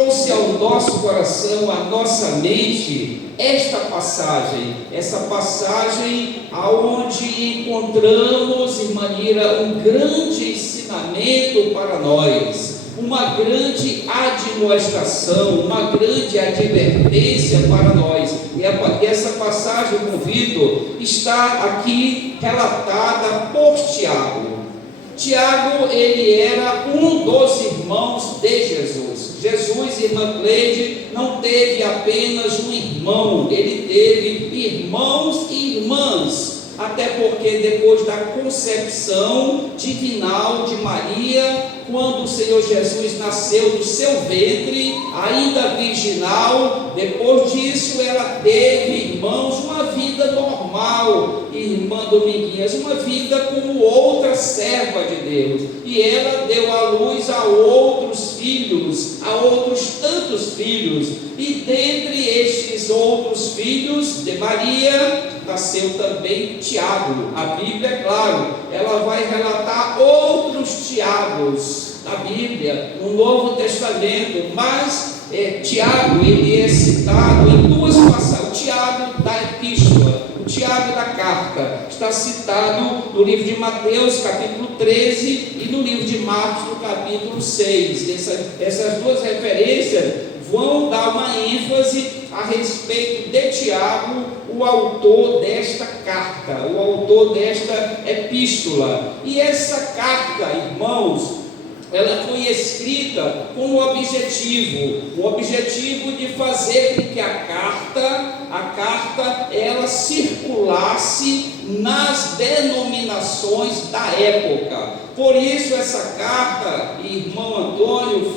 trouxe ao nosso coração, à nossa mente, essa passagem aonde encontramos, irmã Nira, um grande ensinamento para nós, uma grande admoestação, uma grande advertência para nós. E essa passagem, convido, está aqui relatada por Tiago. Tiago, ele era um dos irmãos de Jesus. Jesus, irmã Cleide, não teve apenas um irmão, ele teve irmãos e irmãs, até porque depois da concepção divinal de Maria, quando o Senhor Jesus nasceu do seu ventre, ainda virginal, depois disso ela teve, irmãos, uma vida normal, irmã Dominguinhas, uma vida como outra serva de Deus, e ela deu à luz a outros filhos, a outros tantos filhos, e dentre estes outros filhos de Maria, nasceu também Tiago. A Bíblia, é claro, ela vai relatar outros Tiagos na Bíblia, no Novo Testamento, mas Tiago, ele é citado em duas passagens. O Tiago da epístola, o Tiago da carta, está citado no livro de Mateus, capítulo 13, e no livro de Marcos, no capítulo 6. Essas duas referências vão dar uma ênfase a respeito de Tiago, o autor desta carta, o autor desta epístola. E essa carta, irmãos, ela foi escrita com o objetivo de fazer com que a carta ela circulasse nas denominações da época. Por isso essa carta, irmão Antônio,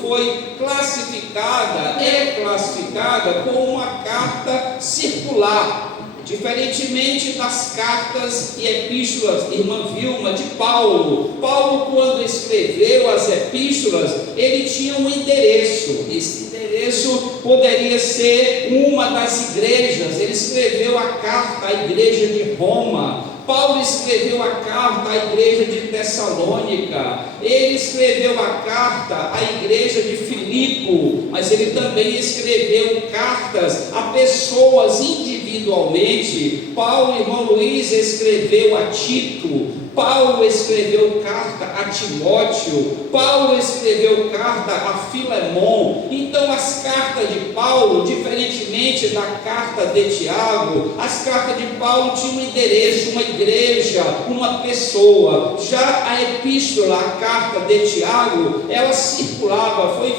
é classificada como uma carta circular. Diferentemente das cartas e epístolas, irmã Vilma, de Paulo, quando escreveu as epístolas, ele tinha um endereço. Esse endereço poderia ser uma das igrejas. Ele escreveu a carta à igreja de Roma. Paulo escreveu a carta à igreja de Tessalônica, ele escreveu a carta à igreja de Filipe, mas ele também escreveu cartas a pessoas individualmente. Paulo, irmão Luiz, escreveu a Tito, Paulo escreveu carta a Timóteo, Paulo escreveu carta a Filemon. Então as cartas de Paulo, diferentemente da carta de Tiago, as cartas de Paulo tinham um endereço, uma igreja, uma pessoa. Já a epístola, a carta de Tiago, ela circulava, foi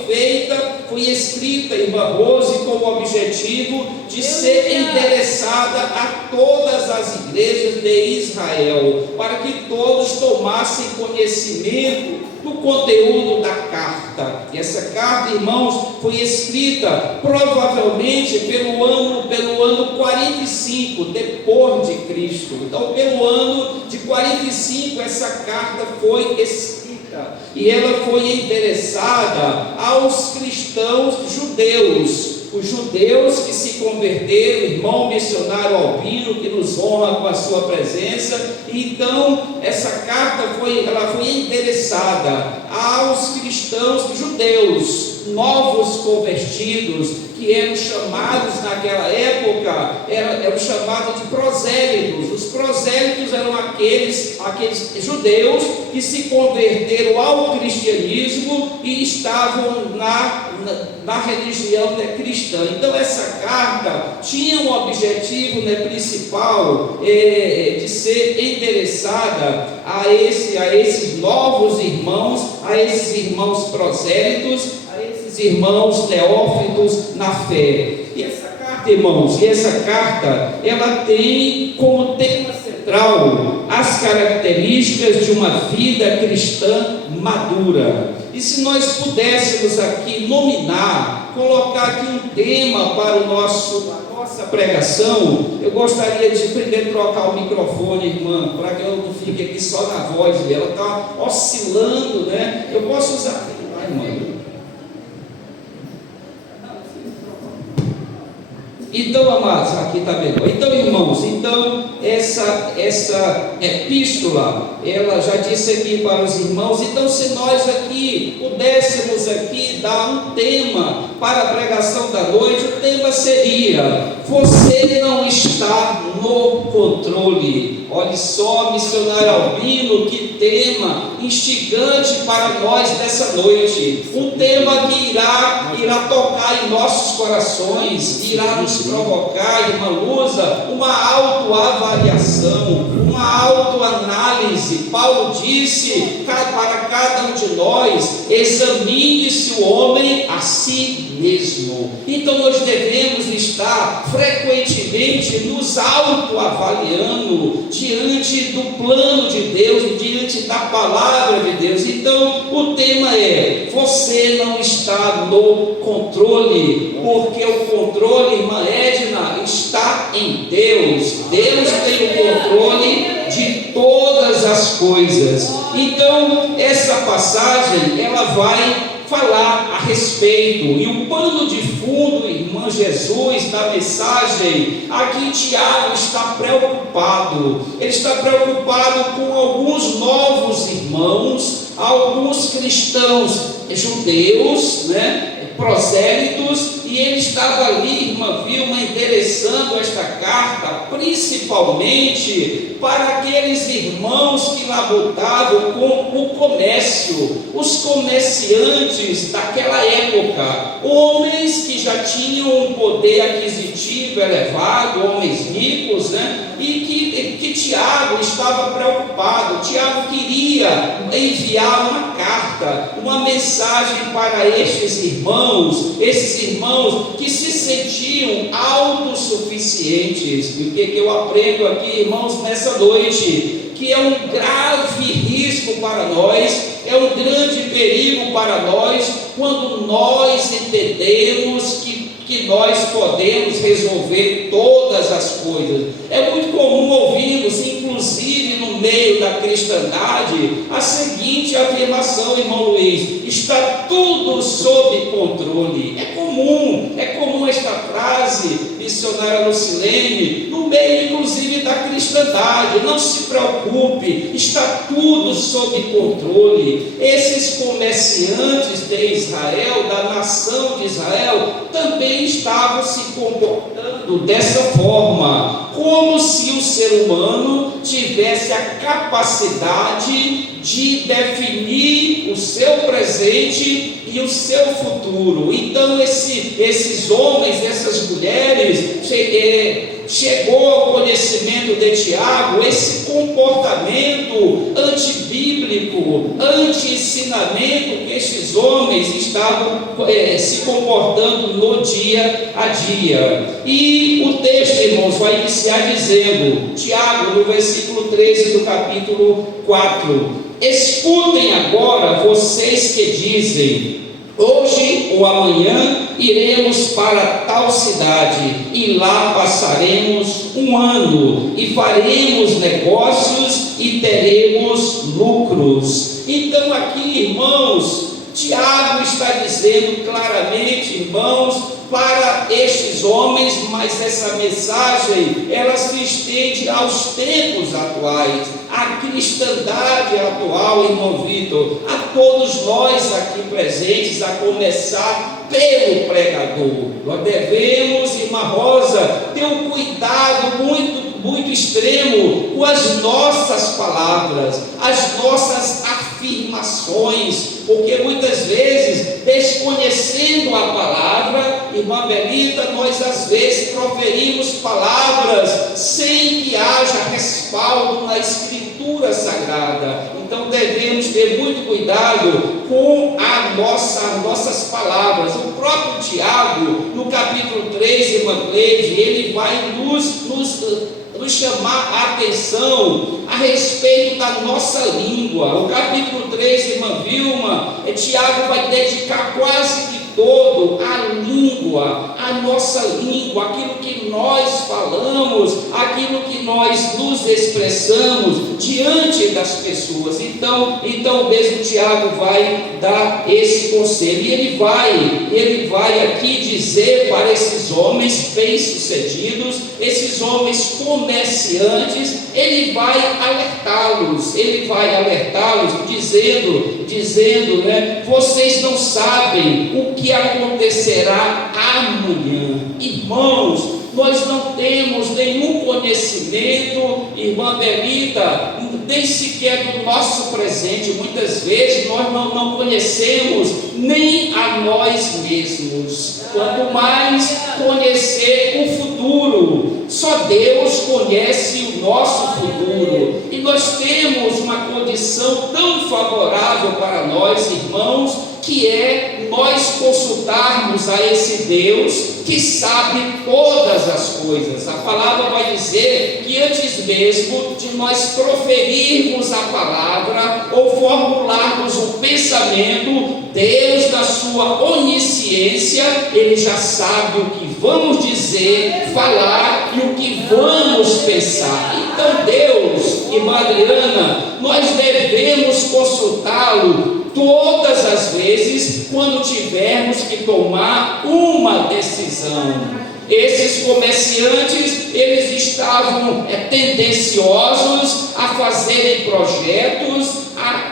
escrita, irmã Rose, com o objetivo de ser endereçada a todas as igrejas de Israel, para que todos tomassem conhecimento do conteúdo da carta. E essa carta, irmãos, foi escrita provavelmente pelo ano 45 depois de Cristo. Então, pelo ano de 45, essa carta foi escrita, e ela foi endereçada aos cristãos judeus, os judeus que se converteram, irmão missionário Albino, que nos honra com a sua presença. Então, essa carta foi endereçada aos cristãos judeus, novos convertidos, que eram chamados naquela época, eram chamados de prosélitos. Os prosélitos eram aqueles judeus que se converteram ao cristianismo e estavam na religião cristã. Então essa carta tinha um objetivo principal de ser endereçada a esses novos irmãos, a esses irmãos prosélitos, a esses irmãos neófitos na fé. E essa carta, irmãos, ela tem como tema central as características de uma vida cristã madura. E se nós pudéssemos aqui colocar aqui um tema para a nossa pregação, eu gostaria de primeiro trocar o microfone, irmã, para que eu não fique aqui só na voz, ela está oscilando, né? Eu posso usar, irmã? Então, amados, aqui está melhor. Então, irmãos, essa epístola, ela já disse aqui para os irmãos. Então, se nós aqui pudéssemos aqui dar um tema para a pregação da noite, o tema seria: você não está no controle. Olha só, missionário Albino, que tema instigante para nós nessa noite. Um tema que irá tocar em nossos corações, irá nos provocar, irmã Lusa, uma autoavaliação, uma autoanálise. Paulo disse para cada um de nós: examine-se o homem a si mesmo. Então nós devemos estar frequentemente nos autoavaliando diante do plano de Deus, diante da palavra de Deus. Então o tema é: você não está no controle, porque o controle, irmã Edna, está em Deus. Deus tem o controle de todas as coisas. Então essa passagem, ela vai falar a respeito, e o pano de fundo, irmã Jesus, da mensagem, aqui Tiago está preocupado. Ele está preocupado com alguns novos irmãos, alguns cristãos judeus, prosélitos, e ele estava ali, irmã Vilma, endereçando esta carta principalmente para aqueles irmãos que labutavam com o comércio, os comerciantes daquela época, homens que já tinham um poder aquisitivo elevado, homens ricos, e que Tiago estava preocupado. Tiago queria enviar uma carta, uma mensagem para esses irmãos que se sentiam autossuficientes. E o que eu aprendo aqui, irmãos, nessa noite? Que é um grave risco para nós, é um grande perigo para nós, quando nós entendemos que nós podemos resolver todas as coisas. É muito comum ouvirmos, inclusive no meio da cristandade, a seguinte afirmação, irmão Luiz: está tudo sob controle. É comum esta frase, missionária Lucilene, no meio inclusive da cristandade. Não se preocupe, está tudo sob controle. Esses comerciantes de Israel, da nação de Israel, também estavam se comportando dessa forma, como se o ser humano tivesse a capacidade de definir o seu presente e o seu futuro. Então esses homens, essas mulheres, chegou ao conhecimento de Tiago esse comportamento antibíblico, anti-ensinamento que estes homens estavam se comportando no dia a dia. E o texto, irmãos, vai iniciar dizendo, Tiago, no versículo 13 do capítulo 4: escutem agora, vocês que dizem, hoje ou amanhã iremos para tal cidade e lá passaremos um ano e faremos negócios e teremos lucros. Então aqui, irmãos, Tiago está dizendo claramente, irmãos, para estes homens, mas essa mensagem, ela se estende aos tempos atuais, à cristandade atual, irmão Vitor, a todos nós aqui presentes, a começar pelo pregador. Nós devemos, irmã Rosa, ter um cuidado muito extremo com as nossas palavras, as nossas afirmações, porque muitas vezes, desconhecendo a palavra, irmã Belita, nós às vezes proferimos palavras sem que haja respaldo na Escritura Sagrada. Então devemos ter muito cuidado com as nossas palavras. O próprio Tiago, no capítulo 3, irmã Cleide, ele vai nos chamar a atenção a respeito da nossa língua. O capítulo 3, irmã Vilma, Tiago vai dedicar quase que todo, a língua, a nossa língua, aquilo que nós falamos, aquilo que nós nos expressamos diante das pessoas. Então mesmo Tiago vai dar esse conselho, e ele vai aqui dizer para esses homens bem-sucedidos, esses homens comerciantes, ele vai alertá-los, dizendo, né, vocês não sabem o que acontecerá amanhã. Irmãos, nós não temos nenhum conhecimento, irmã Belita, nem sequer do nosso presente. Muitas vezes nós não conhecemos nem a nós mesmos, quanto mais conhecer o futuro. Só Deus conhece o nosso futuro, e nós temos uma condição tão favorável para nós, irmãos, que é nós consultarmos a esse Deus que sabe todas as coisas. A palavra vai dizer que antes mesmo de nós proferirmos a palavra ou formularmos um pensamento, Deus, na sua onisciência, Ele já sabe o que vamos dizer, falar e o que vamos pensar. Então Deus, irmã Adriana, nós devemos consultá-lo todas as vezes quando tivermos que tomar uma decisão. Esses comerciantes, eles estavam tendenciosos a fazerem projetos, a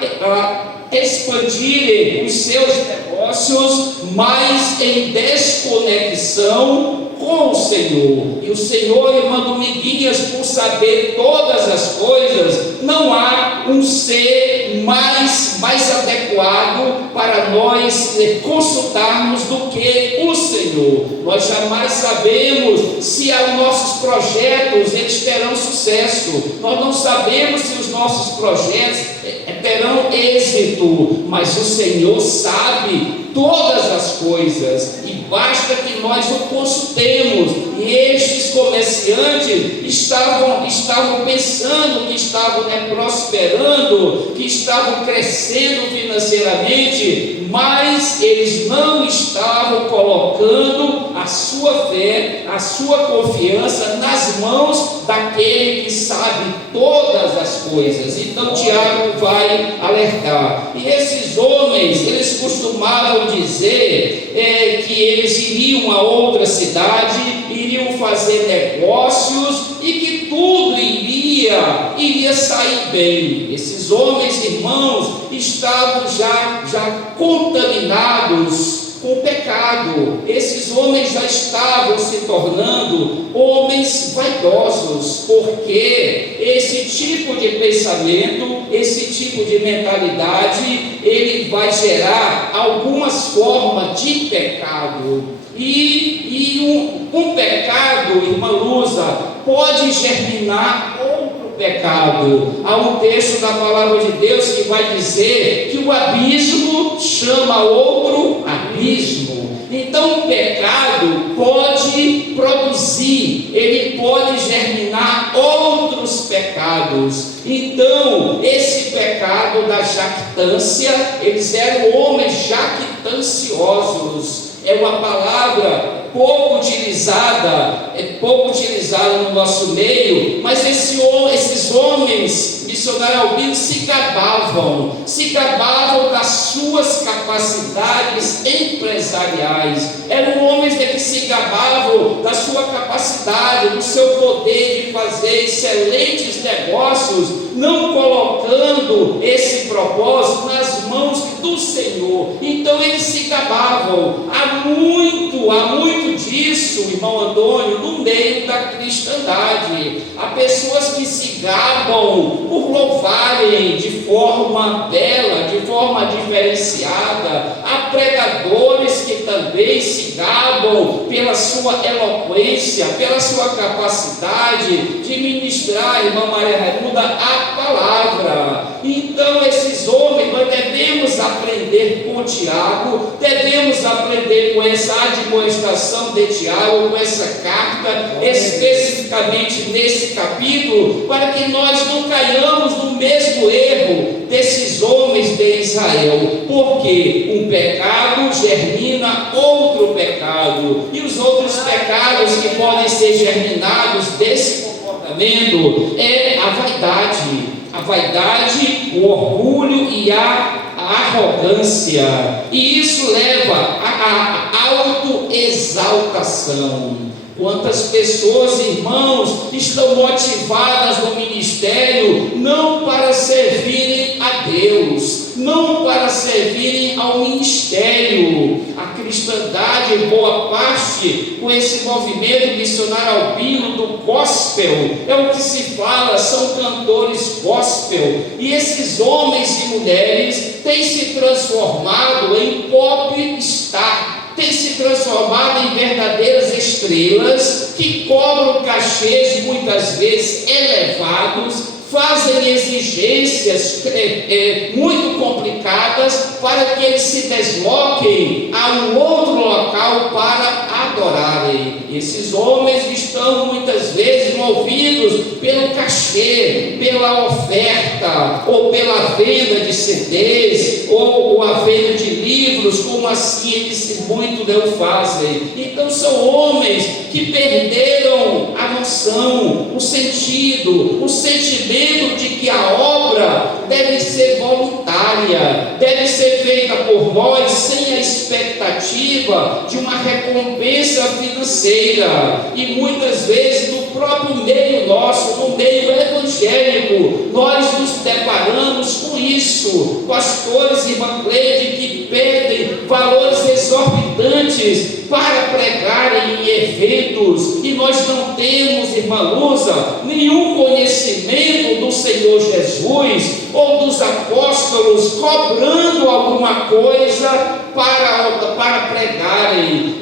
expandirem os seus negócios, mas em desconexão com o Senhor. E o Senhor, irmã Dominguinhas, por saber todas as coisas, não há um ser mais adequado para nós consultarmos do que o Senhor. Nós jamais sabemos se os nossos projetos eles terão sucesso. Nós não sabemos se os nossos projetos terão êxito, mas o Senhor sabe todas as coisas, e basta que nós o consultemos. E estes comerciantes estavam pensando que estavam prosperando, que estavam crescendo financeiramente, mas eles não estavam colocando a sua fé, a sua confiança nas mãos daquele que sabe todas as coisas. Então Tiago vai alertar. E esses homens, eles costumavam dizer que eles iriam a outra cidade, iriam fazer negócios e que tudo iria sair bem. Esses homens, irmãos, estavam já contaminados com o pecado. Esses homens já estavam se tornando homens vaidosos, porque esse tipo de pensamento, esse tipo de mentalidade, ele vai gerar algumas formas de pecado. E um pecado, irmã Luza, pode germinar outro pecado. Há um texto da palavra de Deus que vai dizer que o abismo chama outro abismo. Então o pecado pode produzir, ele pode germinar outros pecados. Então esse pecado da jactância, eles eram homens jactanciosos. É uma palavra pouco utilizada no nosso meio, mas esses homens, missionário Albino, se gabavam das suas capacidades empresariais. Eram homens que se gabavam da sua capacidade, do seu poder de fazer excelentes negócios, não colocando esse propósito nas mãos do Senhor. Então eles se gabavam. Há muito disso, irmão Antônio, no meio da cristandade. Há pessoas que se gabam por louvarem de forma bela, de forma diferenciada. Há pregadores que também se gabam pela sua eloquência, pela sua capacidade de ministrar, irmã Maria Raimunda, a palavra. Então esses homens, nós devemos aprender com Tiago, devemos aprender com essa admoestação de Tiago, com essa carta, especificamente nesse capítulo, para que nós não caiamos no mesmo erro desses homens de Israel, porque um pecado germina outro pecado, e os outros pecados que podem ser germinados desse comportamento é a vaidade, o orgulho e a arrogância, e isso leva à autoexaltação. Quantas pessoas, irmãos, estão motivadas no ministério não para servirem a Deus, não para servirem ao ministério. A cristandade, boa parte, com esse movimento missionário albino do gospel, é o que se fala, são cantores gospel, e esses homens e mulheres têm se transformado em popstar, tem se transformado em verdadeiras estrelas que cobram cachês muitas vezes elevados, fazem exigências muito complicadas para que eles se desloquem a um outro local para adorarem. Esses homens estão muitas vezes movidos pelo cachê, pela oferta, ou pela venda de CDs, ou a venda de livros, como assim eles muito não fazem. Então são homens que perderam a noção, o sentido, o sentimento de que a obra deve ser voluntária, deve ser feita por nós sem a expectativa de uma recompensa financeira. E muitas vezes no próprio meio nosso, no meio evangélico, nós nos deparamos com isso, pastores e irmã Cleide que pedem valores exorbitantes para pregarem em eventos, e nós não temos, irmã Lusa, nenhum conhecimento do Senhor Jesus ou dos apóstolos cobrando alguma coisa para pregarem.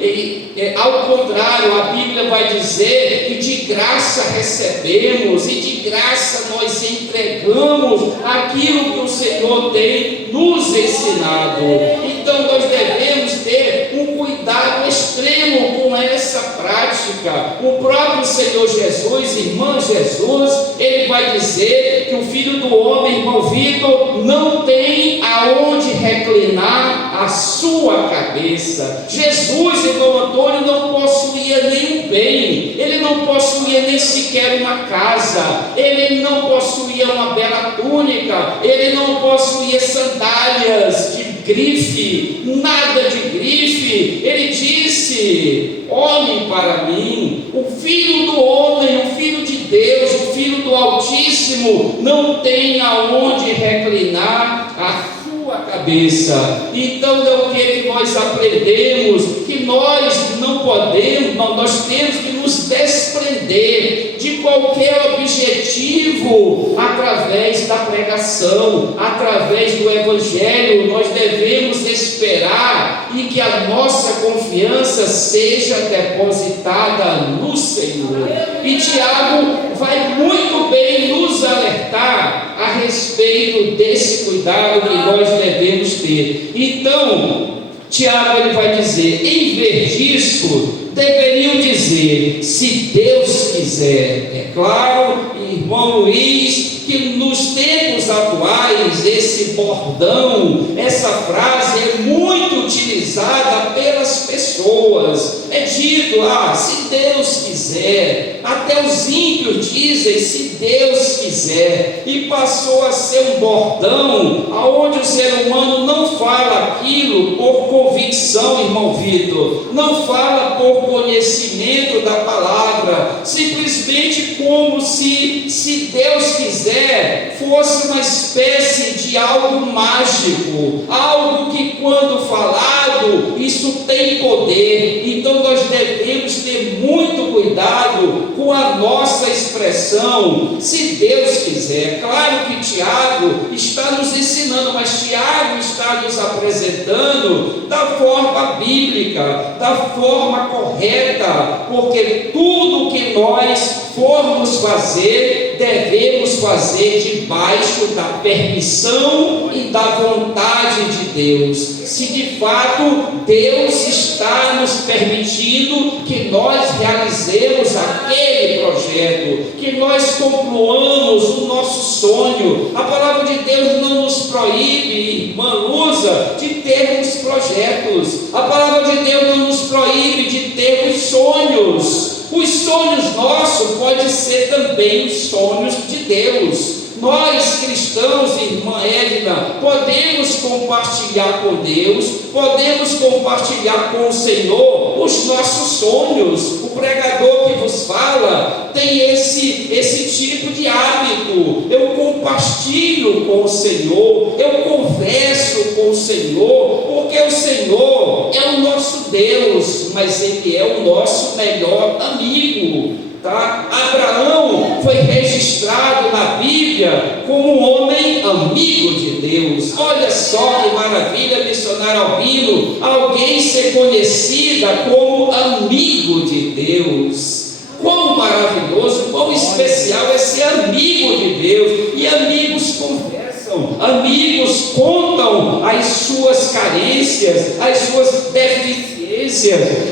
Ao contrário, a Bíblia vai dizer que de graça recebemos e de graça nós entregamos aquilo que o Senhor tem nos ensinado. Então nós devemos ter um cuidado extremo com essa prática. O próprio Senhor Jesus, irmã Jesus, ele vai dizer que o Filho do Homem, irmão Vitor, não tem aonde reclinar a sua cabeça. Jesus, irmão Antônio, não possuía nenhum bem, ele não possuía nem sequer uma casa, ele não possuía uma bela túnica, ele não possuía sandálias de grife, nada de grife. Ele disse: olhem para mim, o Filho do Homem, o Filho de Deus, o Filho do Altíssimo, não tem aonde reclinar a sua cabeça. Então é o que nós aprendemos? Que nós não podemos, nós temos que nos desprender de qualquer objetivo através da pregação, através do Evangelho. Nós devemos esperar e que a nossa confiança seja depositada no Senhor. E Tiago vai muito bem nos alertar a respeito desse cuidado que nós devemos ter. Então, Tiago ele vai dizer, em vez disso, deveriam dizer, se Deus quiser. É claro, irmão Luiz, que nos tempos atuais, esse bordão, essa frase é muito utilizada pelas pessoas. É dito, se Deus quiser. Até os ímpios dizem, se Deus quiser. E passou a ser um bordão, aonde o ser humano não fala aquilo por convicção, irmão Vitor, não fala por conhecimento da palavra, simplesmente como se Deus quiser fosse uma espécie de algo mágico, algo que quando falado, isso tem poder. Então nós devemos ter muito cuidado com a nossa expressão, se Deus quiser. Claro que Tiago está nos ensinando, mas Tiago está nos apresentando da forma bíblica, da forma correta, porque tudo que nós formos fazer, devemos fazer debaixo da permissão e da vontade de Deus. Se de fato Deus está nos permitindo que nós realizemos aquele aquele projeto, que nós concluamos o nosso sonho. A palavra de Deus não nos proíbe, irmã Lusa, de termos projetos. A palavra de Deus não nos proíbe de termos sonhos. Os sonhos nossos podem ser também os sonhos de Deus. Nós cristãos, irmã Edna, podemos compartilhar com Deus, podemos compartilhar com o Senhor os nossos sonhos. O pregador que vos fala tem esse tipo de hábito. Eu compartilho com o Senhor, eu converso com o Senhor, porque o Senhor é o nosso Deus, mas Ele é o nosso melhor amigo. Tá? Abraão foi registrado na Bíblia como um homem amigo de Deus. Olha só que maravilha, missionário Albino, alguém ser conhecida como amigo de Deus. Quão maravilhoso, quão especial é ser amigo de Deus. E amigos conversam, amigos contam as suas carências, as suas deficiências,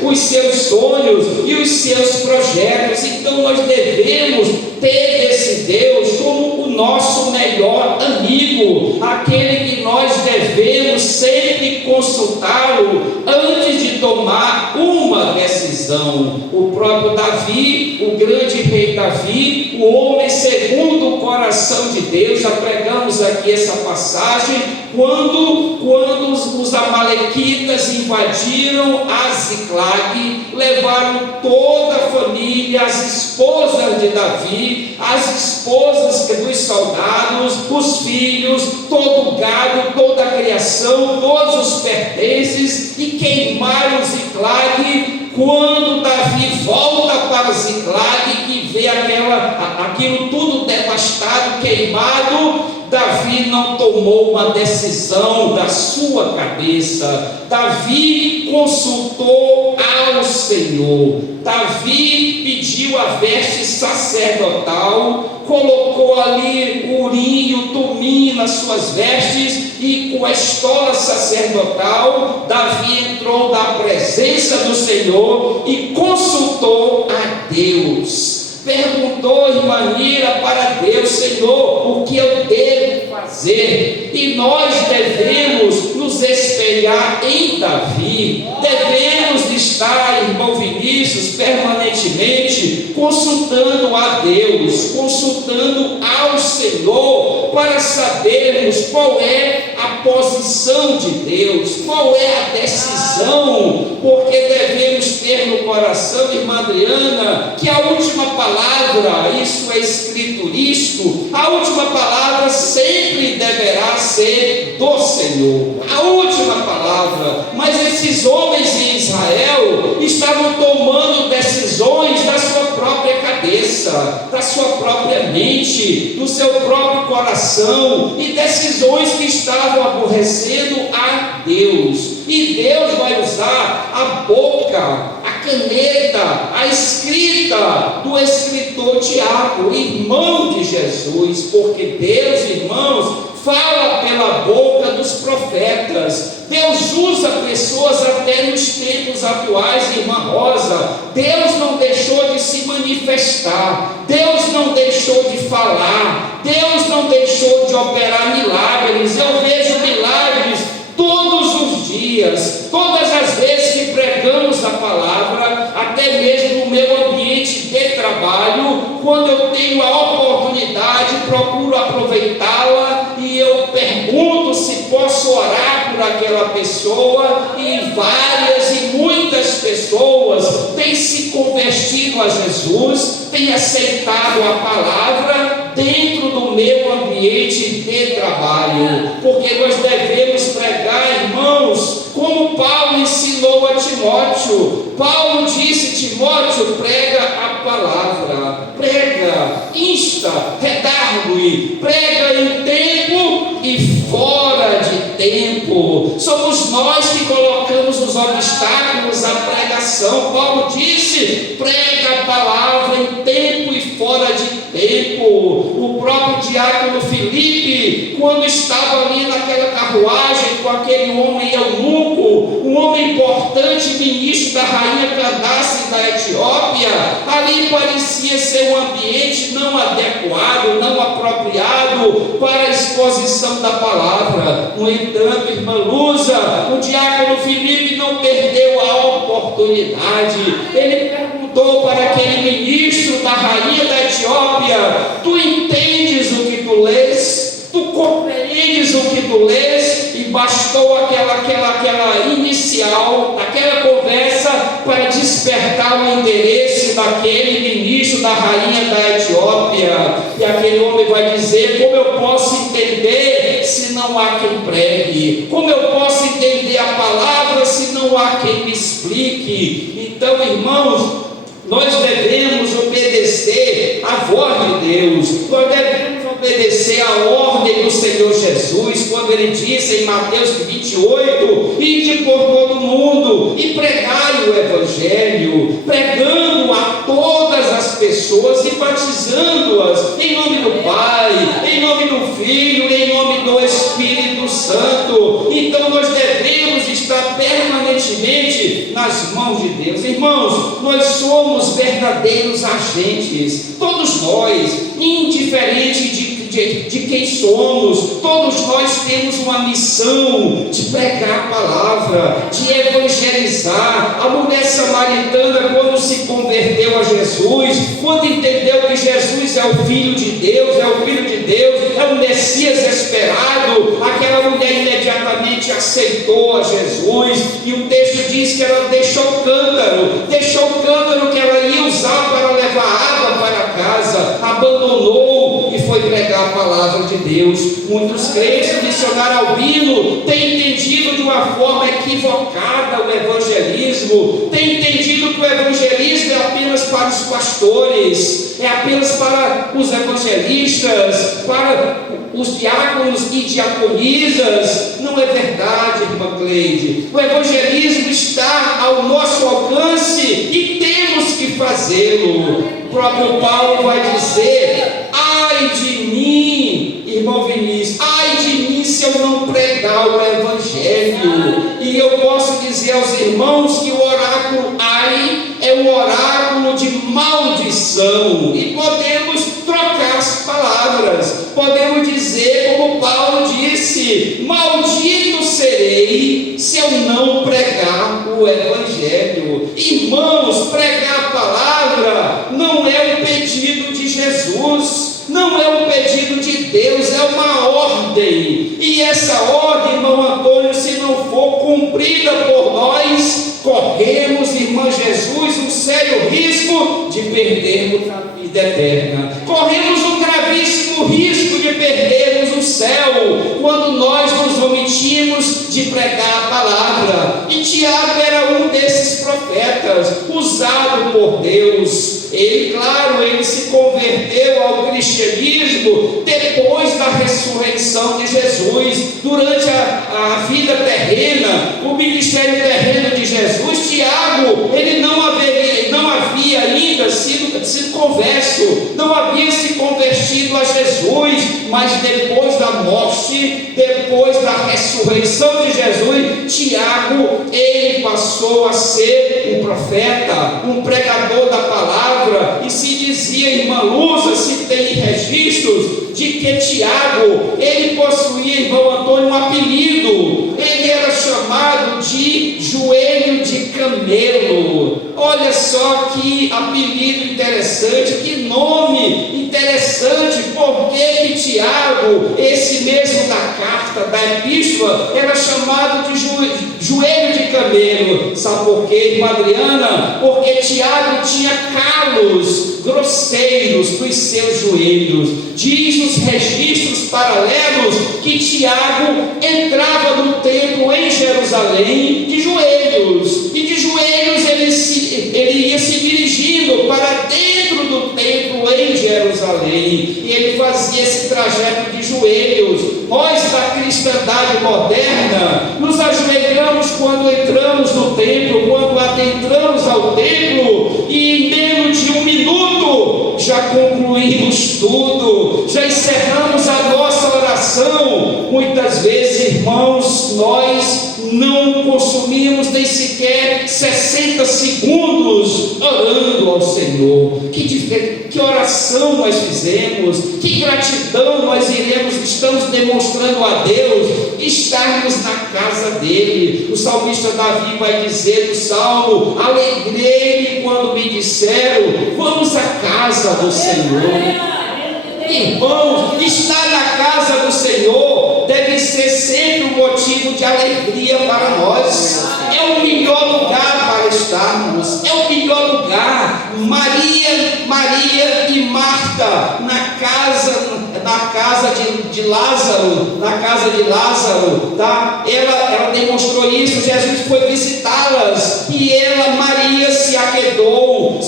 os seus sonhos e os seus projetos. Então nós devemos ter esse Deus como o nosso melhor amigo, aquele que nós devemos sempre consultá-lo antes de tomar uma decisão. O próprio Davi, o grande rei Davi, o homem segundo o coração de Deus, já pregamos aqui essa passagem, quando os amalequitas invadiram a Ziclag, levaram toda a família, as esposas de Davi, as esposas dos soldados, os filhos, todo o gado, toda a criação, todos os pertences, e queimaram Ziclag. Quando Davi volta para Ziclag, que vê aquilo tudo devastado, queimado, Davi não tomou uma decisão da sua cabeça. Davi consultou ao Senhor. Davi pediu a veste sacerdotal, colocou ali o urim e o tumim nas suas vestes, e com a estola sacerdotal, Davi entrou na presença do Senhor e consultou a Deus. Perguntou, irmã Nira, para Deus: Senhor, o que eu devo fazer? E nós devemos nos espelhar em Davi, devemos estar, irmão Vinícius, permanentemente consultando a Deus, consultando ao Senhor, para sabermos qual é a posição de Deus, qual é a decisão, porque devemos ter no coração, irmã Adriana, que a última palavra, isso é escriturístico, a última palavra sempre deverá ser do Senhor, a última palavra. Mas esses homens em Israel estavam tomando decisões da sua própria cabeça, da sua própria mente, do seu próprio coração, e decisões que estavam aborrecendo a Deus. E Deus vai usar a boca, a caneta, a escrita do escritor Tiago, irmão de Jesus, porque Deus, irmãos, fala pela boca dos profetas. Deus usa pessoas até nos tempos atuais, irmã Rosa. Deus não deixou de se manifestar, Deus não deixou de falar, Deus não deixou de operar milagres. Eu vejo milagres todos os dias, todas as vezes que pregamos a palavra, até mesmo no meu ambiente de trabalho, quando eu tenho a oportunidade, procuro aproveitá-la, e eu pergunto se posso orar por aquela pessoa, e várias e muitas pessoas têm se convertido a Jesus, têm aceitado a palavra dentro do meu ambiente de trabalho, porque nós devemos pregar, irmãos, como Paulo ensinou a Timóteo. Paulo disse: Timóteo, prega a palavra, prega, insta, redargue, prega em tempo e fora de tempo. Somos nós que colocamos os obstáculos à pregação. Paulo disse: prega a palavra em tempo e fora de tempo. O próprio diácono Filipe, quando estava ali naquela carruagem com aquele homem eunuco, um homem importante, ministro da rainha Candace da Etiópia, ali parecia ser um ambiente não adequado, não apropriado para a exposição da palavra. No entanto, irmã Lusa, o diácono Filipe não perdeu a oportunidade. Ele perguntou para aquele ministro da rainha da Etiópia: tu entendes o que tu lês? Tu compreendes o que tu lês? E bastou aquela inicial, aquela conversa para despertar o interesse daquele ministro da rainha da Etiópia. E aquele homem vai dizer: como eu posso entender se não há quem pregue? Como eu posso entender a palavra se não há quem me explique? Então, irmãos, nós devemos obedecer à voz de Deus, nós devemos obedecer à ordem do Senhor Jesus, quando Ele disse em Mateus 28, ide por todo o mundo e pregai o Evangelho, pregando a todas as pessoas e batizando-as em nome do Pai, em nome do Filho, em nome do Espírito Santo. Então nós devemos estar permanentemente nas mãos de Deus. Irmãos, nós somos verdadeiros agentes, todos nós, indiferente de quem somos, todos nós temos uma missão de pregar a palavra, de evangelizar. A mulher samaritana, quando se converteu a Jesus, quando entendeu que Jesus é o Filho de Deus, é o Messias esperado, aquela mulher imediatamente aceitou a Jesus, e o texto diz que ela deixou o cântaro que ela ia usar para levar água para casa, abandonou e foi pregar a palavra de Deus. Muitos crentes, o missionário Albino tem entendido de uma forma equivocada o evangelismo, tem entendido que o evangelismo é apenas para os pastores, é apenas para os evangelistas, para os diáconos e diaconisas. Não é verdade, irmã Cleide. O evangelismo está ao nosso alcance e temos que fazê-lo. O próprio Paulo vai dizer: ai de mim, irmão Vinícius, ai de mim se eu não pregar o Evangelho. E eu posso dizer aos irmãos que o oráculo ai é um oráculo de maldição, e podemos trocar as palavras, podemos dizer como Paulo disse: maldito serei se eu não pregar o Evangelho. Irmãos, pregar a palavra não é um pedido de Jesus, não é um pedido de Deus, é uma ordem. E essa ordem, irmão Antônio, se não for cumprida por nós, corremos, irmã Jesus, um sério risco de perdermos a vida eterna. Corremos um gravíssimo risco de perdermos o céu quando nós nos omitimos de pregar a palavra. E Tiago era um desses profetas usado por Deus. Ele se converteu ao cristianismo depois da ressurreição de Jesus. Durante a vida terrena, o ministério terreno de Jesus, Tiago, ele não havia ainda sido converso, não havia se convertido a Jesus, mas depois da morte, depois da ressurreição de Jesus, Tiago, ele passou a ser um profeta, um pregador da palavra. E se dizia, irmã Lusa, se tem registros de que Tiago, ele possuía, irmão Antônio, um apelido. Ele era chamado de joelho de camelo. Olha só que apelido interessante, que nome interessante. Por que Tiago, esse mesmo da carta, da epístola, era chamado de joelho de camelo? Sabe por quê, irmã Adriana? Porque Tiago tinha calos grosseiros dos seus joelhos. Diz os registros paralelos que Tiago entrava no templo em Jerusalém de joelhos, e de joelhos ele ia se dirigindo para dentro do templo em Jerusalém, e ele fazia esse trajeto de joelhos. Nós da cristandade moderna nos ajoelhamos quando entramos no templo, quando adentramos ao templo, e em menos de um minuto já concluímos tudo, já encerramos a nossa oração. Muitas vezes, irmãos, nós não consumimos nem sequer 60 segundos estamos orando ao Senhor, que oração nós fizemos, que gratidão nós estamos demonstrando a Deus de estarmos na casa dele. O salmista Davi vai dizer no Salmo: alegrei-me quando me disseram, vamos à casa do Senhor. Irmãos, estar na casa do Senhor deve ser sempre um motivo de alegria para nós. É o melhor lugar para estarmos, é o melhor lugar. Maria e Marta na casa de Lázaro, tá? Ela demonstrou isso. Jesus foi visitá-las e Maria se aquedou,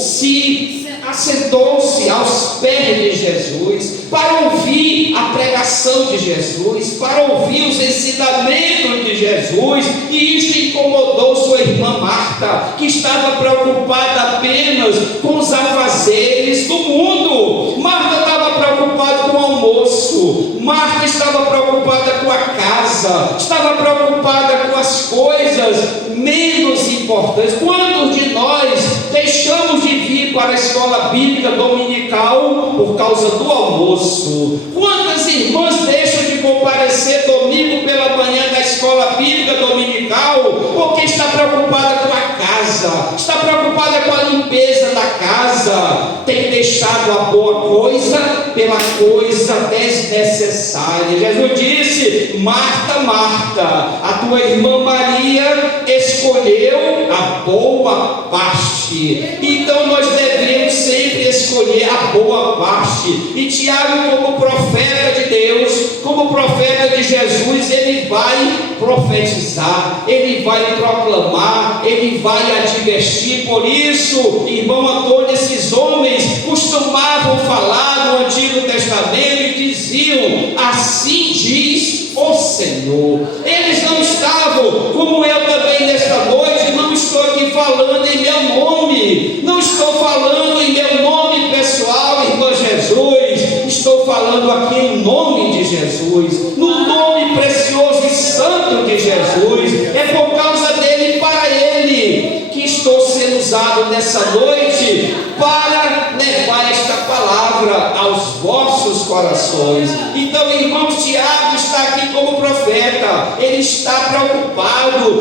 assentou-se aos pés de Jesus para ouvir a pregação de Jesus, para ouvir os ensinamentos de Jesus, e isso incomodou sua irmã Marta, que estava preocupada apenas com os afazeres do mundo. Marta estava preocupada com o almoço, Marta estava preocupada com a casa, estava preocupada com as coisas menos importantes. Quantos de nós deixamos de vir para a escola bíblica dominical por causa do almoço? Quantas irmãs deixam de comparecer domingo pela manhã na escola bíblica dominical porque está preocupada com a casa, está preocupada com a limpeza da casa, tem deixado a boa coisa pela coisa desnecessária? Jesus disse: Marta, Marta, a tua irmã Maria escolheu a boa parte. Então nós devemos sempre escolher a boa parte. E Tiago, como profeta de Deus, como profeta de Jesus, ele vai profetizar, ele vai proclamar, ele vai advertir. Por isso, irmão Antônio, esses homens costumavam falar no Antigo Testamento e diziam: assim diz o Senhor. Eles não estavam, como eu também nesta noite, não estou aqui falando em meu nome, não estou falando em meu nome pessoal, irmão Jesus, estou falando aqui em nome de Jesus, no nome precioso e santo de Jesus. É por causa dele e para ele que estou sendo usado nessa noite para levar esta palavra aos vossos corações. Então, irmãos, Tiago está aqui como profeta. Ele está preocupado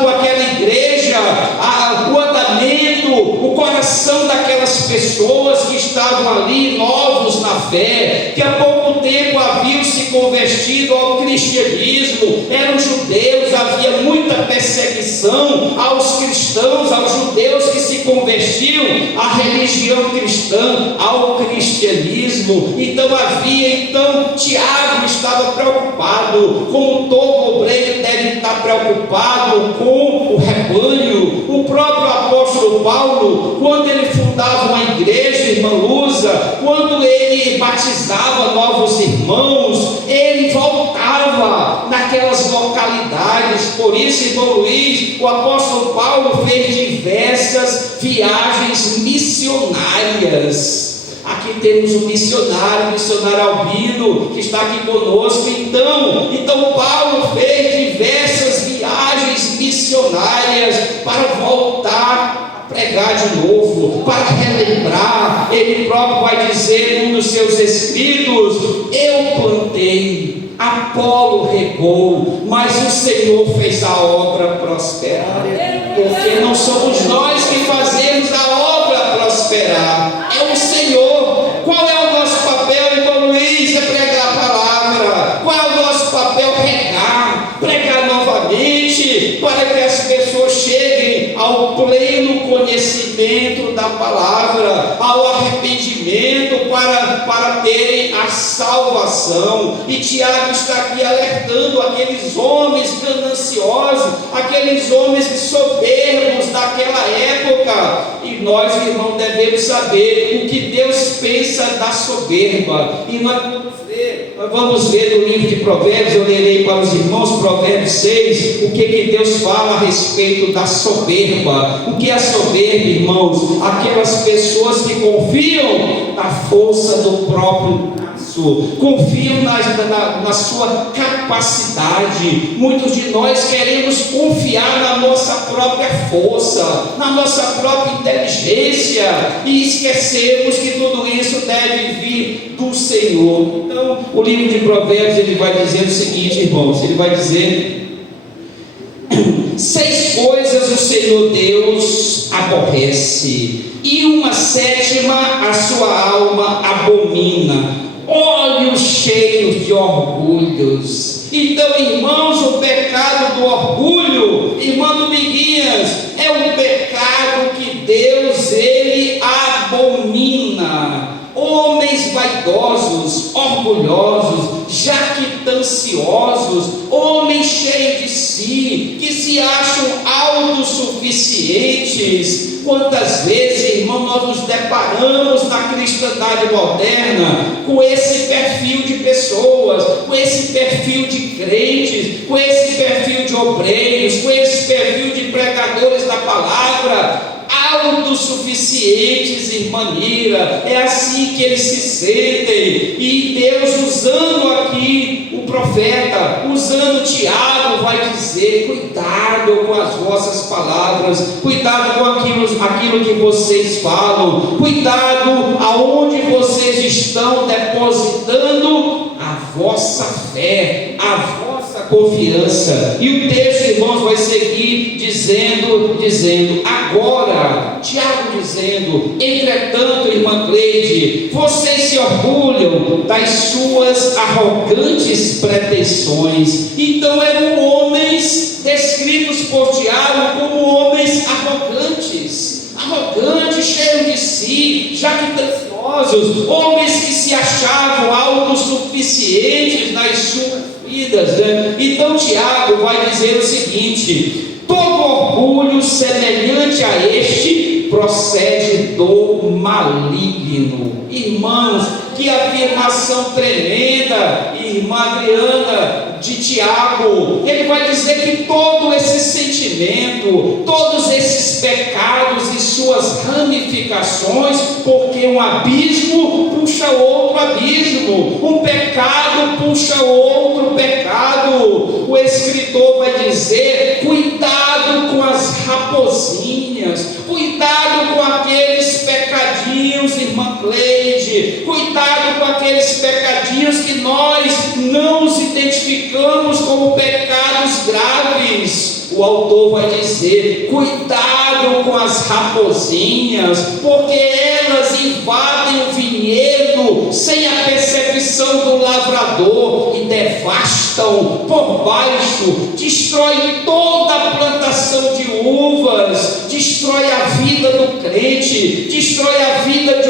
com aquela igreja, o andamento, o coração daquelas pessoas que estavam ali novos na fé, que há pouco tempo haviam se convertido ao cristianismo, eram judeus, havia muita perseguição aos cristãos, aos judeus que se convertiam à religião cristã, ao cristianismo. Então Tiago estava preocupado, como todo obreiro deve estar preocupado com o rebanho. O próprio apóstolo Paulo, quando ele fundava uma igreja, irmã Lusa, quando ele batizava novos irmãos, ele voltava naquelas localidades. Por isso, irmão Luiz, o apóstolo Paulo fez diversas viagens missionárias. Aqui temos um missionário Albino, que está aqui conosco. Então Paulo fez diversas viagens missionárias para voltar a pregar de novo, para relembrar. Ele próprio vai dizer em um dos seus escritos: eu plantei, Apolo regou, mas o Senhor fez a obra prosperar. Porque não somos nós que fazemos a obra prosperar, é o Senhor. Qual é o nosso papel, irmão Luiz? É pregar a palavra. Qual é o nosso papel? Pregar novamente, para que as pessoas cheguem ao pleno conhecimento da palavra, ao arrependimento, para terem a salvação. E Tiago está aqui alertando aqueles homens gananciosos, aqueles homens soberbos daquela época. E nós, irmão, devemos saber o que Deus pensa da soberba. E nós vamos ver no livro de Provérbios. Eu lerei para os irmãos Provérbios 6, o que Deus fala a respeito da soberba. O que é a soberba, irmãos? Aquelas pessoas que confiam na força do próprio braço. confiam na sua capacidade. Muitos de nós queremos confiar na nossa própria força, na nossa própria inteligência, e esquecemos que tudo isso deve vir do Senhor. Então, o livro de Provérbios, ele vai dizer o seguinte, irmãos, ele vai dizer: 6 coisas o Senhor Deus aborrece, e uma 7ª a sua alma abomina: olhos cheios de orgulhos. Então, irmãos, o pecado do orgulho, irmã Dominguinhas, é um pecado que Deus, ele abomina. Homens vaidosos, orgulhosos, jactanciosos, homens cheios de si, que se acham autossuficientes. Quantas vezes, irmão, nós nos deparamos na cristandade moderna com esse perfil de pessoas, com esse perfil de crentes, com esse perfil de obreiros, com esse perfil de pregadores da palavra, autossuficientes, irmã Nira. É assim que eles se sentem. E Deus, usando aqui o profeta, usando Tiago, vai dizer: cuidado com as vossas palavras, cuidado com aquilo que vocês falam, cuidado aonde vocês estão depositando a vossa fé, a vossa confiança. E o texto, irmãos, vai seguir dizendo agora, Tiago dizendo: entretanto, irmã Cleide, vocês se orgulham das suas arrogantes pretensões. Então eram homens descritos por Tiago como homens arrogantes, cheios de si, jactanciosos, homens que se achavam autossuficientes nas suas vidas, né? Então Tiago vai dizer o seguinte: todo orgulho semelhante a este procede do maligno. Irmãos, que afirmação tremenda, irmã Adriana, de Tiago. Ele vai dizer que todo esse sentimento, todos esses pecados e suas ramificações, porque um abismo puxa outro abismo, um pecado puxa outro pecado. O escritor vai dizer: cuidado com as raposinhas, cuidado com aqueles pecadinhos, irmã Cleide, cuidado com aqueles pecadinhos que nós não os identificamos como pecados graves. O autor vai dizer: cuidado com as raposinhas, porque elas invadem o vinhedo sem a percepção do lavrador e devastam por baixo, destrói toda a plantação de uvas, destrói a vida do crente, destrói a vida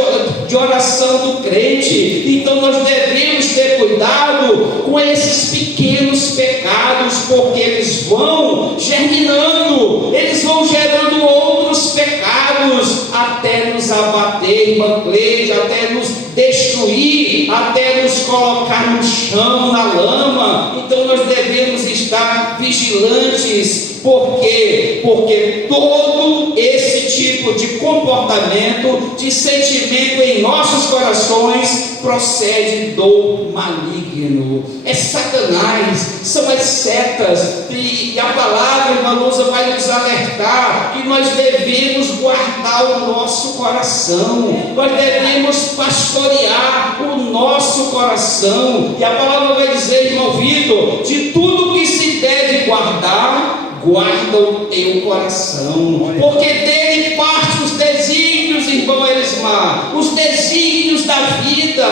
de oração do crente. Então nós devemos ter cuidado com esses pequenos pecados, porque eles vão germinando, eles vão gerando outros pecados, até nos abater, irmã Cleide, até nos destruir, até nos colocar no chão, na lama. Então nós devemos estar vigilantes. Por quê? Porque todo esse tipo de comportamento, de sentimento em nossos corações, procede do maligno. É Satanás, são as setas, e a palavra, irmã Lusa, vai nos alertar que nós devemos guardar o nosso coração, nós devemos pastorear o nosso coração. E a palavra vai dizer, irmão Vitor: de tudo que se deve guardar, guarda o teu coração, porque dele parte os desígnios, irmão Elismar, os desígnios da vida,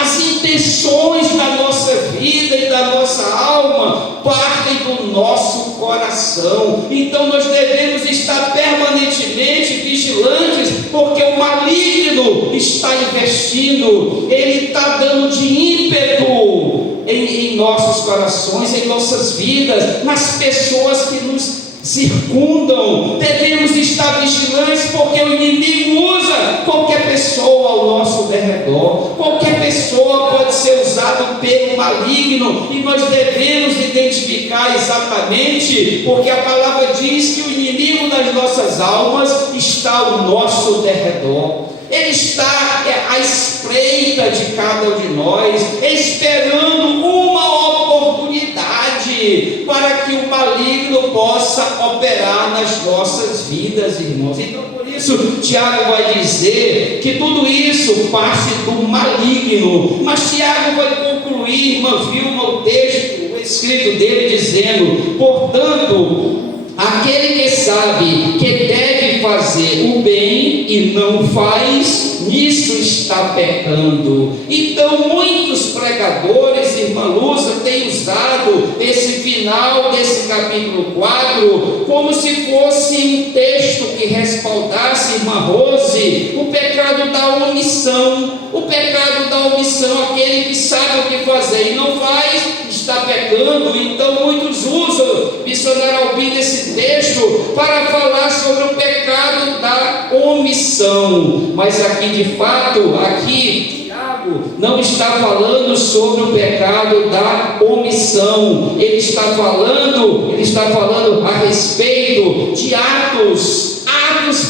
as intenções da nossa vida e da nossa alma partem do nosso coração. Então nós devemos estar permanentemente vigilantes, porque o maligno está investindo, ele está dando de ímpeto em nossos corações, em nossas vidas, nas pessoas que nos circundam. Devemos estar vigilantes, porque o inimigo usa qualquer pessoa ao nosso derredor. Qualquer pessoa pode ser usado pelo maligno, e nós devemos identificar exatamente, porque a palavra diz que o inimigo das nossas almas está ao nosso derredor. Ele está à espreita vida de cada um de nós, esperando uma oportunidade para que o maligno possa operar nas nossas vidas, irmãos. Então, por isso, Tiago vai dizer que tudo isso parte do maligno. Mas Tiago vai concluir, irmã Vilma, o texto, o escrito dele, dizendo: portanto, aquele que sabe que deve fazer o bem e não faz, nisso está pecando. Então, muitos pregadores, irmã Lúcia, têm usado esse final desse capítulo 4 como se fosse um texto que respaldasse, irmã Rose, o pecado da omissão. O pecado da omissão, aquele que sabe o que fazer e não faz, está pecando. Então, muitos usam, missionário Albino, esse texto para falar sobre o pecado da omissão. Mas aqui, de fato, aqui Tiago não está falando sobre o pecado da omissão. Ele está falando a respeito de atos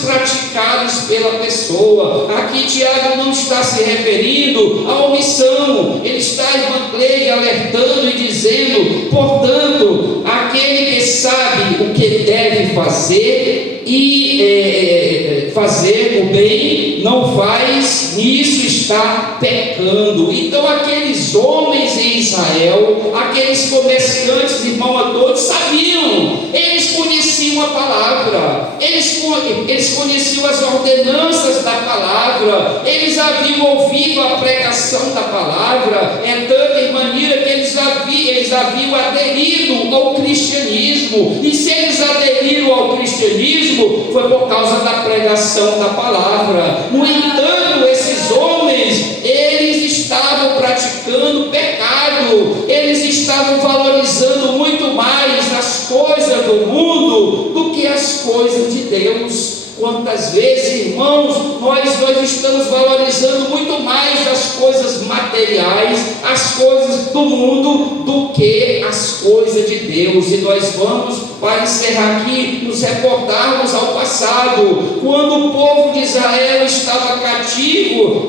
praticados pela pessoa. Aqui Tiago não está se referindo à omissão. Ele está, irmã Cleide, alertando e dizendo: portanto, aquele que sabe o que deve fazer e fazer o bem não faz, nisso está pecando. Então, aqueles homens em Israel, aqueles comerciantes, irmão, a todos sabiam, eles conheciam a palavra, eles conheciam as ordenanças da palavra, eles haviam ouvido a pregação da palavra. É tanta, irmã Nira, que eles haviam aderido ao cristianismo. E se eles aderiram ao cristianismo, foi por causa da pregação da palavra. No entanto, esses homens, eles estavam praticando pecado, eles estavam valorizando muito mais as coisas do mundo do que as coisas de Deus. Quantas vezes, irmãos, nós estamos valorizando muito mais as coisas materiais, as coisas do mundo, do que as coisas de Deus. E nós vamos, para encerrar aqui, nos reportarmos ao passado, quando o povo de Israel estava cativo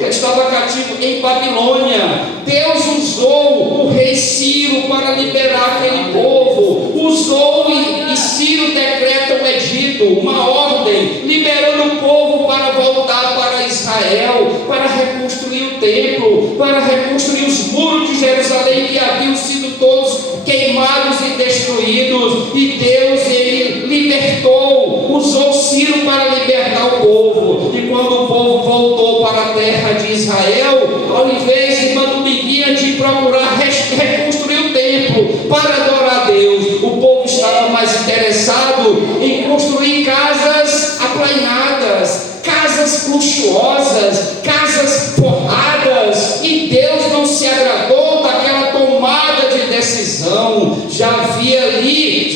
em Babilônia. Deus usou o rei Ciro para liberar aquele povo, usou e Ciro decreta um edito, uma ordem, liberando o povo para voltar para Israel, para reconstruir o templo, para reconstruir os muros de Jerusalém que haviam sido todos queimados e destruídos. E Deus, ele libertou, usou Ciro para libertar o povo. E quando o povo voltou para a terra de Israel, ao invés, irmã Dominguinha, de procurar reconstruir o templo para adorar a Deus, o povo estava mais interessado em construir casas aplainadas, casas luxuosas, casas forradas, e Deus não se agradou daquela tomada de decisão. Já havia ali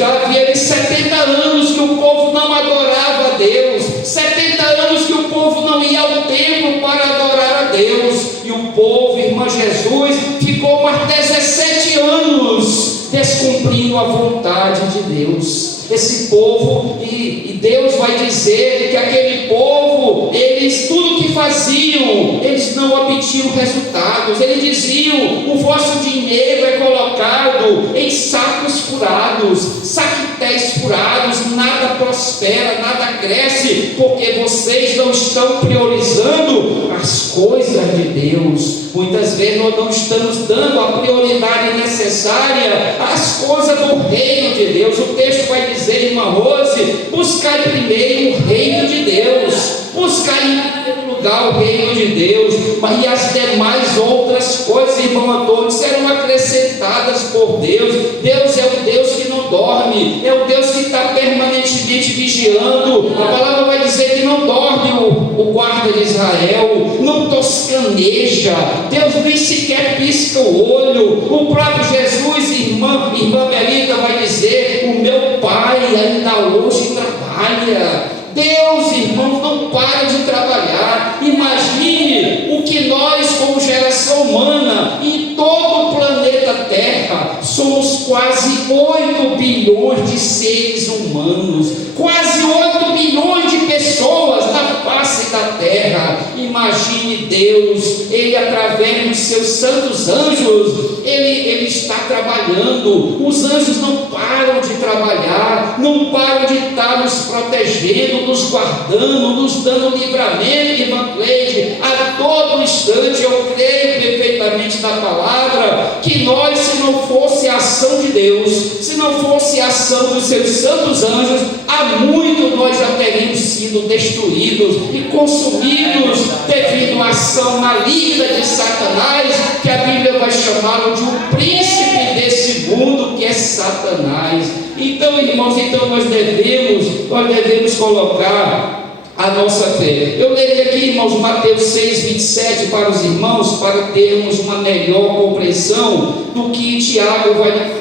70 anos que o povo não adorava a Deus, 70 anos que o povo não ia ao templo para adorar a Deus, e o povo, irmã Jesus, ficou mais 17 anos descumprindo a vontade de Deus. Esse povo, e Deus vai dizer que aquele povo, eles, tudo que faziam, eles não obtinham resultados. Eles diziam: o vosso dinheiro é colocado em sacos furados, saquetéis furados, nada prospera, nada cresce, porque vocês não estão priorizando as coisas de Deus. Muitas vezes nós não estamos dando a prioridade necessária às coisas do reino de Deus. O texto vai dizer, irmã Rose: buscai primeiro o reino de Deus, buscai em primeiro lugar o reino de Deus, e as demais outras coisas, irmão Antônio, serão acrescentadas por Deus. Deus é o Deus que não dorme, é o Deus que está permanentemente vigiando. A palavra vai dizer que não dorme o guarda de Israel, não toscaneja, Deus nem sequer pisca o olho. O próprio Jesus, irmã Melita, vai dizer: o meu Pai ainda hoje trabalha. Deus, irmãos, não para de trabalhar. Imagine o que nós, como geração humana, em todo o planeta Terra, somos quase 8 bilhões de seres humanos, quase 8 bilhões de pessoas na face da Terra. Imagine Deus, Ele através dos seus santos anjos, Ele está trabalhando. Os anjos não param de trabalhar, não param de estar nos protegendo, nos guardando, nos dando livramento, irmã Cleide, a todo instante. Eu creio perfeitamente na palavra, que nós, se não fosse a ação de Deus, se não fosse a ação dos seus santos anjos, há muito nós já teríamos sido destruídos e consumidos devido à ação maligna de Satanás, que a Bíblia vai chamá-lo de um príncipe desse mundo, que é Satanás. Então, irmãos, nós devemos colocar a nossa fé. Eu lerei aqui, irmãos, Mateus 6:27 para os irmãos, para termos uma melhor compreensão do que Tiago vai dizer.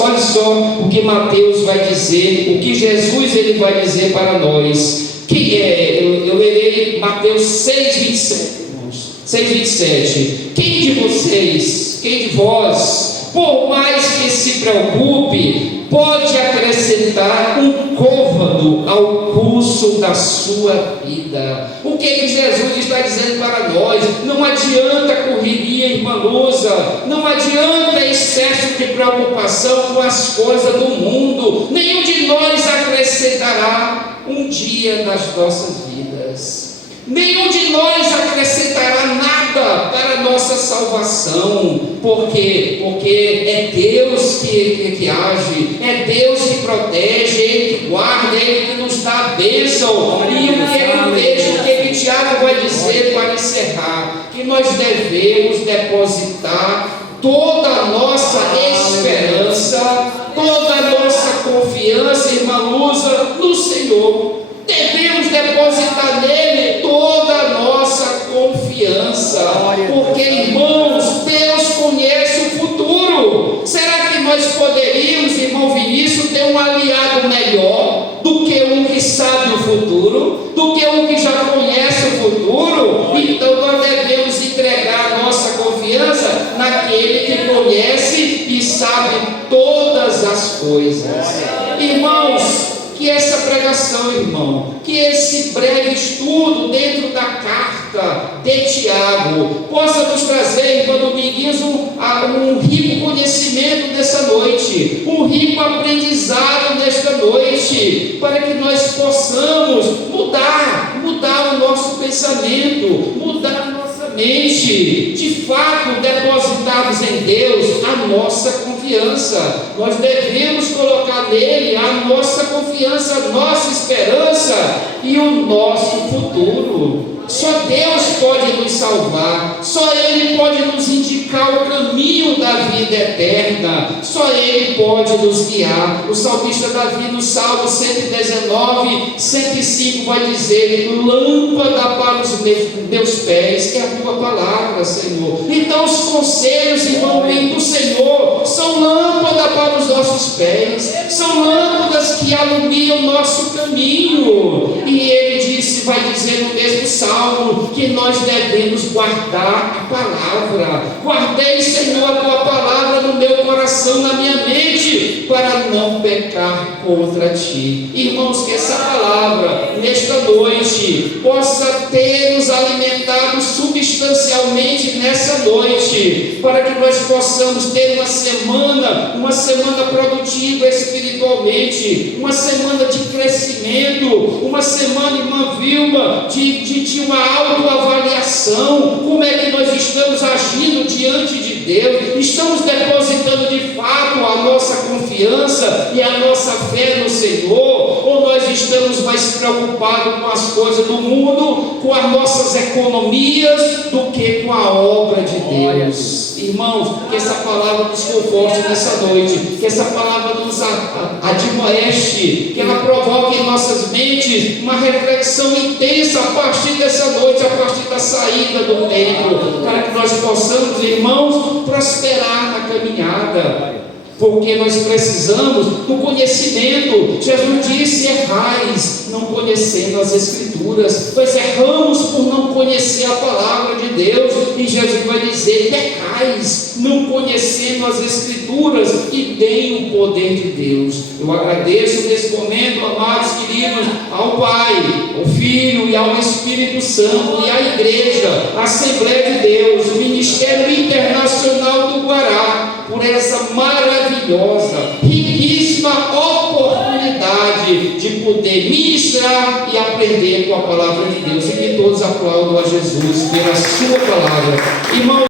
Olha só o que Mateus vai dizer, o que Jesus ele vai dizer para nós. Eu lerei Mateus 6:27, irmãos. 6:27. Quem de vós, por mais que se preocupe, pode acrescentar um côvado ao curso da sua vida? O que Jesus está dizendo para nós? Não adianta correria, irmã Lusa, não adianta excesso de preocupação com as coisas do mundo. Nenhum de nós acrescentará um dia nas nossas vidas. Nenhum de nós acrescentará nada para a nossa salvação. Por quê? Porque é Deus que age, é Deus que protege, Ele que guarda, Ele que nos dá a bênção. E o que Tiago vai dizer para encerrar? Que nós devemos depositar toda a nossa esperança, toda a nossa confiança, irmã Lusa, no Senhor. Devemos depositar nele toda a nossa confiança, porque, irmãos, Deus conhece o futuro. Será que nós poderíamos, irmão Vinícius, ter um aliado melhor do que um que sabe o futuro, do que um que já conhece o futuro? Então nós devemos entregar a nossa confiança naquele que conhece e sabe todas as coisas. Irmãos, que essa pregação, irmão, que esse breve estudo dentro da carta de Tiago possa nos trazer, irmão Dominguinhos, um rico conhecimento nessa noite, um rico aprendizado nesta noite, para que nós possamos mudar o nosso pensamento, mudar a nossa mente, de fato depositarmos em Deus a nossa confiança. Nós devemos colocar nele a nossa confiança, a nossa esperança e o nosso futuro. Só Deus pode nos salvar, só Ele pode nos indicar o caminho da vida eterna, só Ele pode nos guiar. O salmista Davi, no Salmo 119, 105, vai dizer: lâmpada para os meus pés é a tua palavra, Senhor. Então os conselhos, irmão, vêm do Senhor, são lâmpada para os nossos pés, são lâmpadas que alumiam o nosso caminho. E Ele disse, vai dizer no mesmo Salmo, que nós devemos guardar a palavra. Guardei, Senhor, a tua palavra no meu coração, na minha mente, para não pecar contra ti. Irmãos, que essa palavra nesta noite possa ter nos alimentado substancialmente nessa noite, para que nós possamos ter uma semana produtiva espiritualmente, uma semana de crescimento, uma semana, irmã Vilma, de uma autoavaliação. Como é que nós estamos agindo diante de Deus? Estamos depositando de fato a nossa confiança e a nossa fé no Senhor? Ou nós estamos mais preocupados com as coisas do mundo, com as nossas economias, do que com a obra de Deus? Irmãos, que essa palavra nos conforte nessa noite, que essa palavra nos admoeste, que ela provoque em nossas mentes uma reflexão intensa a partir dessa noite, a partir da saída do templo, para que nós possamos, irmãos, prosperar na caminhada. Porque nós precisamos do conhecimento. Jesus disse: errais, não conhecendo as Escrituras. Nós erramos por não conhecer a palavra de Deus. E Jesus vai dizer: pecais, não conhecendo as Escrituras, e deem o poder de Deus. Eu agradeço nesse momento, amados queridos, ao Pai, o Filho e ao Espírito Santo, e à Igreja, a Assembleia de Deus, o Ministério Internacional do Guará, por essa maravilhosa, riquíssima oportunidade de poder ministrar e aprender com a palavra de Deus. E que todos aplaudam a Jesus pela sua palavra. Irmão,